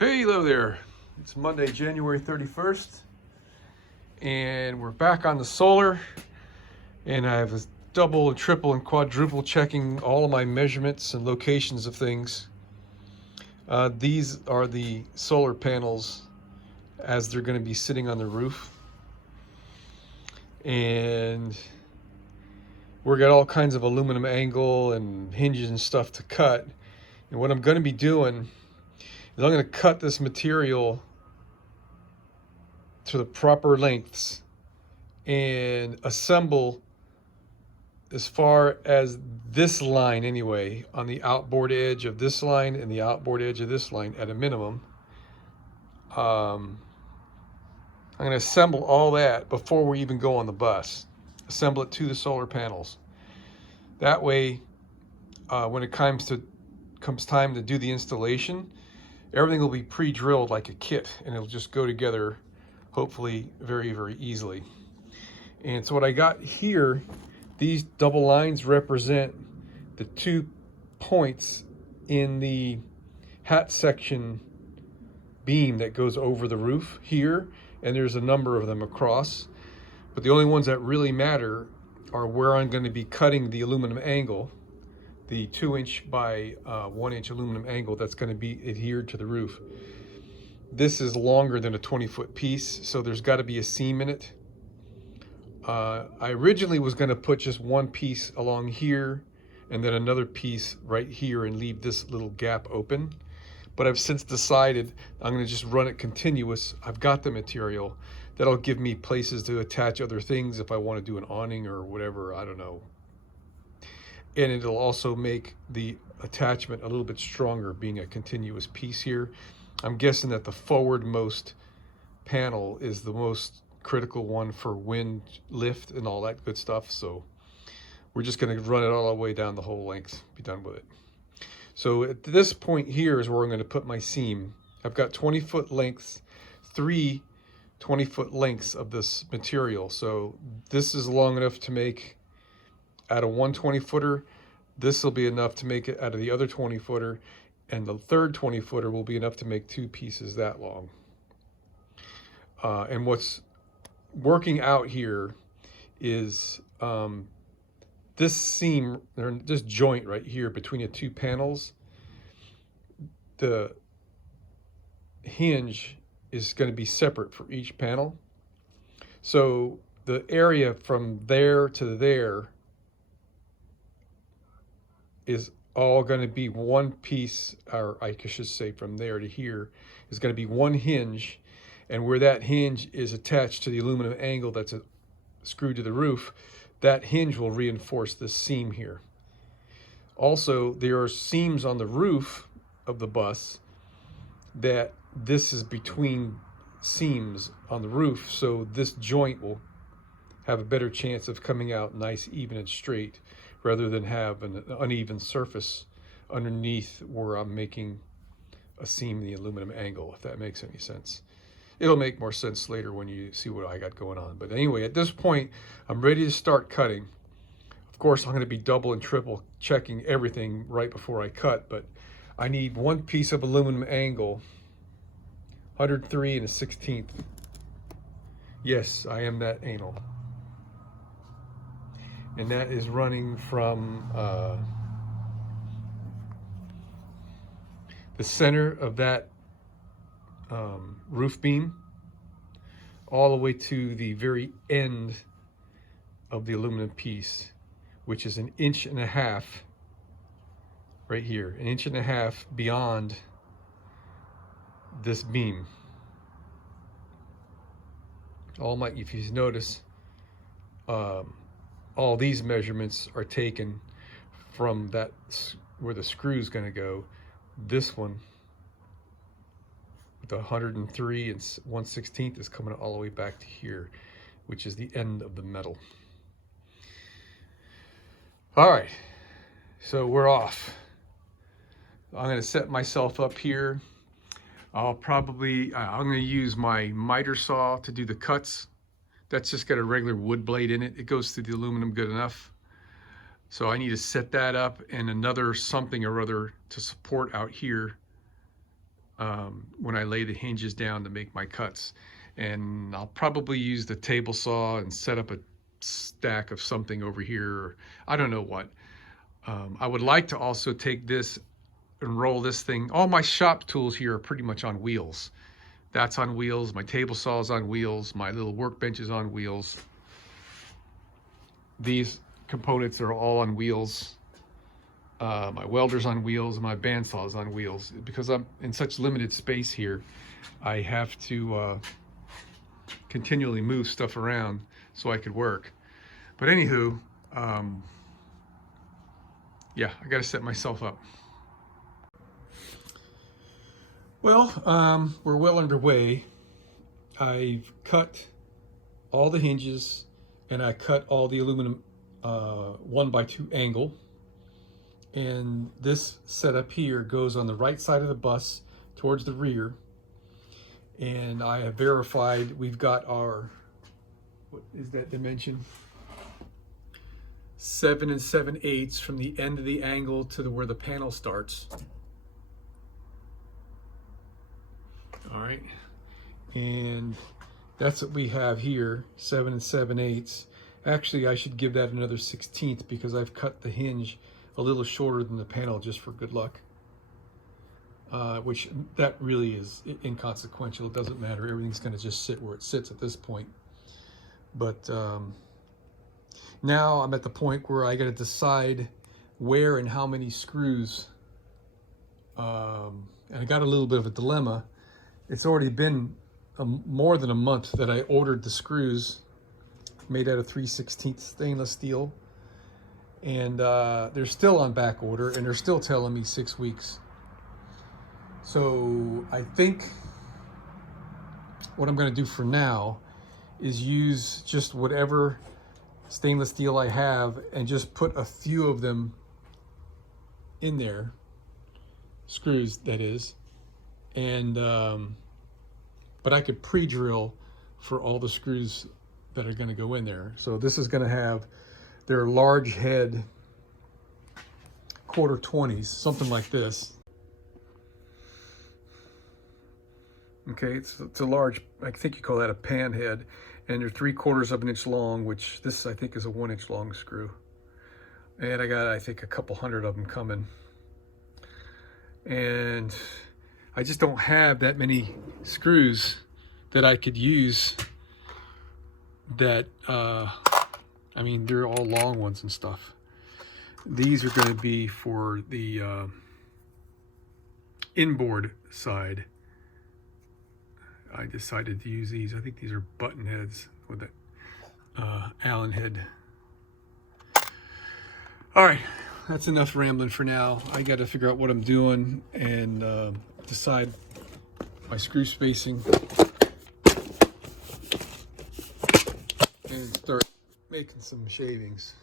Hey, hello there. It's Monday, January 31st, and we're back on the solar. And I have double and triple and quadruple checking all of my measurements and locations of things. These are the solar panels as they're going to be sitting on the roof. And we've got all kinds of aluminum angle and hinges and stuff to cut. And what I'm going to be doing is I'm going to cut this material to the proper lengths and assemble as far as this line anyway, on the outboard edge of this line and the outboard edge of this line at a minimum. I'm going to assemble all that before we even go on the bus. Assemble it to the solar panels. That way, when it comes time to do the installation, everything will be pre-drilled like a kit, and it'll just go together, hopefully, very, very easily. And so what I got here, these double lines represent the 2 points in the hat section beam that goes over the roof here, and there's a number of them across. But the only ones that really matter are where I'm going to be cutting the aluminum angle, the 2" by 1" aluminum angle that's going to be adhered to the roof. This is longer than a 20-foot piece, so there's got to be a seam in it. I originally was going to put just one piece along here and then another piece right here and leave this little gap open. But I've since decided I'm going to just run it continuous. I've got the material. That'll give me places to attach other things if I want to do an awning or whatever, I don't know. And it'll also make the attachment a little bit stronger being a continuous piece here. I'm guessing that the forwardmost panel is the most critical one for wind lift and all that good stuff. So we're just going to run it all the way down the whole length, be done with it. So at this point here is where I'm going to put my seam. I've got 20-foot lengths, 3 20-foot lengths of this material. So this is long enough to make out of one 20-footer. This will be enough to make it out of the other 20-footer. And the third 20-footer will be enough to make 2 pieces that long. And what's working out here is this seam, or this joint right here between the 2 panels, the hinge is going to be separate for each panel. So the area from there to there is all going to be one piece, or I should say from there to here is going to be one hinge. And where that hinge is attached to the aluminum angle that's screwed to the roof, that hinge will reinforce this seam here. Also, there are seams on the roof of the bus that this is between seams on the roof, so this joint will have a better chance of coming out nice, even and straight, rather than have an uneven surface underneath where I'm making a seam in the aluminum angle, if that makes any sense. It'll make more sense later when you see what I got going on. But anyway, at this point, I'm ready to start cutting. Of course, I'm going to be double and triple checking everything right before I cut, but I need one piece of aluminum angle, 103 1/16. Yes, I am that anal. And that is running from the center of that roof beam all the way to the very end of the aluminum piece, which is 1.5 inches right here, 1.5 inches beyond this beam. If you notice, all these measurements are taken from that where the screw is going to go. This one, the 103 1/16 is coming all the way back to here, which is the end of the metal. All right, so we're off. I'm going to set myself up here. I'm going to use my miter saw to do the cuts. That's just got a regular wood blade in it. It goes through the aluminum good enough. So I need to set that up and another something or other to support out here when I lay the hinges down to make my cuts. And I'll probably use the table saw and set up a stack of something over here, or I don't know what. I would like to also take this and roll this thing. All my shop tools here are pretty much on wheels. That's on wheels. My table saw is on wheels. My little workbench is on wheels. These components are all on wheels. My welder's on wheels, and my bandsaw is on wheels. Because I'm in such limited space here, I have to continually move stuff around so I could work. But anywho, yeah, I gotta set myself up. Well, we're well underway. I've cut all the hinges, and I cut all the aluminum 1x2 angle. And this setup here goes on the right side of the bus towards the rear. And I have verified we've got our, what is that dimension? 7 7/8 from the end of the angle to where the panel starts. All right, and that's what we have here, 7 7/8. Actually, I should give that another 1/16 because I've cut the hinge a little shorter than the panel just for good luck. Which that really is inconsequential. It doesn't matter. Everything's going to just sit where it sits at this point. But now I'm at the point where I got to decide where and how many screws. And I got a little bit of a dilemma. It's already been more than a month that I ordered the screws made out of 3/16 stainless steel. And they're still on back order, and they're still telling me 6 weeks. So I think what I'm going to do for now is use just whatever stainless steel I have and just put a few of them in there, screws that is, and but I could pre-drill for all the screws that are going to go in there. So this is going to have their large head 1/4-20s, something like this. Okay, it's a large, I think you call that a pan head, and they're 3/4 of an inch long, which this I think is a 1 inch long screw. And I got, I think, a couple hundred of them coming. And I just don't have that many screws that I could use that, I mean, they're all long ones and stuff. These are going to be for the inboard side. I decided to use these. I think these are button heads with that Allen head. All right, that's enough rambling for now. I got to figure out what I'm doing and decide my screw spacing and start making some shavings.